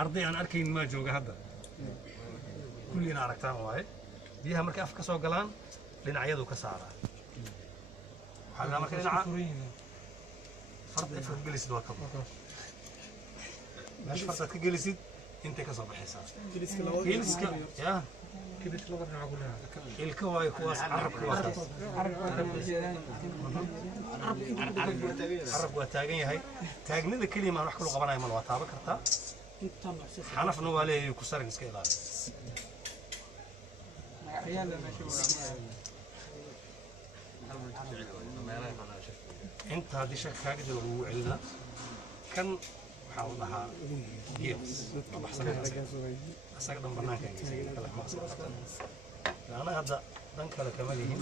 arday aan arkayn ma jooga hadda kulliina aragtaan waaye biyaha markay afka soo galaan dhinacyadu ka saaraa waxaa la marka dhinaca farda ifad gelisid waa kabo meesha fardaad ka gelisid intay ka soo baxaysaa geliska yaa ilka waayo kuwaas carabka waa kaas carabku waa taagan yahay taagnida keliya maan wax kulu qabanaya mal waa taaban kartaa xanafna waa leeyahay ku sarin iska ilaali انت هذه شك حاجه لو علنا كان حاول لها جيمس بحسن اساق دم بنانك كلا ما انا هذا دنك كلا كمان يهم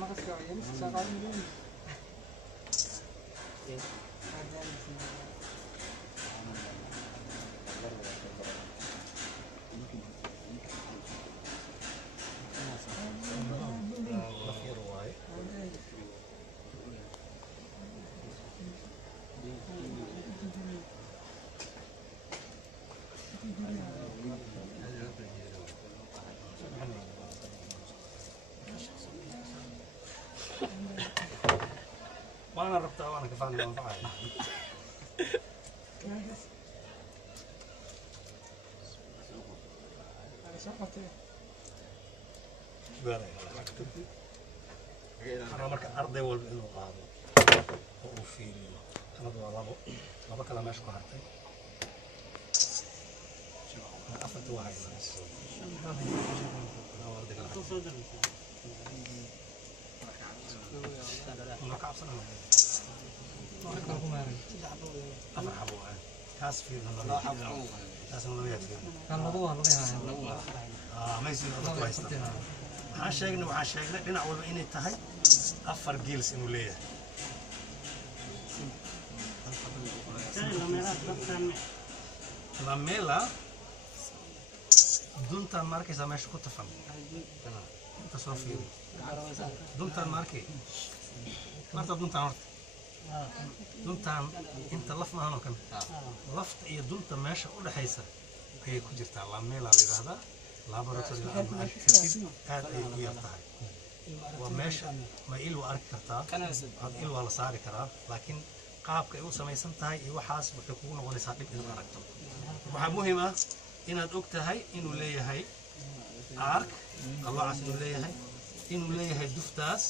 ما قصدي يعني شغال مليون وانا ربطها وانا كفاني منفعه أنا مركز أرضي والبعيد قاضي وفي أنا ضوى لابو كلام ماشي قهرتي أنا أفرت واحد أنا كعب سنة أفر حبوها كاس في لا حبوها كاس ملويات كان لبوها ما يصير كويس waxaan sheegnay dhinac walba inay tahay 4 geels inuu leeyahay lamela duntan markaysa meesha ku tafan inta soo fiiri duntan markay marta duntan horta duntan inta laf maahan oo kan lafta iyo dunta meesha u dhaxaysa ayay ku jirtaa lamela la yiraahdaa laboratory aad ay ku yartahay waa meesha ma il waa arki kartaa had il waa la saari karaa laakiin qaabka ay u samaysan tahay iyo waxaas waxay kugu noqonaysaa dhib inaad aragto waxaa muhiim ah inaad og tahay inuu leeyahay ark qaloocaas inuu leeyahay duftaas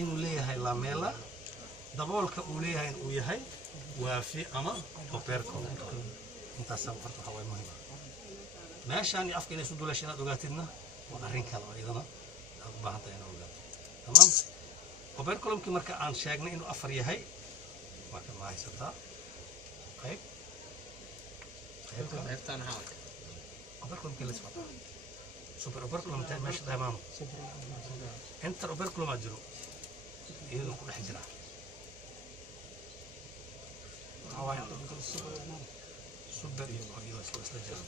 inuu leeyahay lamela daboolka uu leeyahay uu yahay waafi ama operco intaas horta waxa way muhiim meeshaan iyo afka inay isu dulashay inaad ogaatidna waa arrin kale oo iyadana aad u baahan tahay inaad ogaato tamaam operculumkii marka aan sheegnay inuu 4 yahay waa kan ma haysataa qaybtaan xaalka operculumkii la socota super operculum ta meesha dhammaan inter operculum ma jiro iyadoo ku dhex jira hawaya super iyo isla jira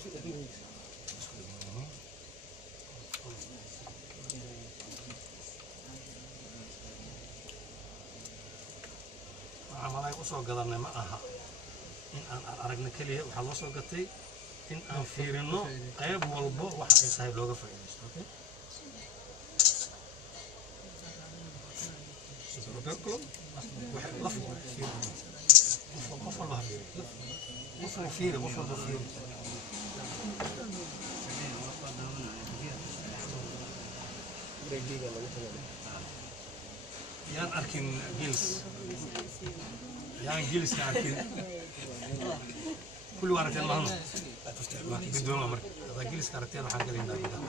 waxaan malay u soo gadanay ma aha in aan aragna kaliya waxaa loo soo gatay in aan fiirino qayb walbo waxa ay tahay looga faa'iideysto okay operculum waxa laf qof walba fiiri yaan arkin gils arkin kulli waa aragteen mahano guddooma marka hadaa giliska aragteen waxaan gelaynaa gudaha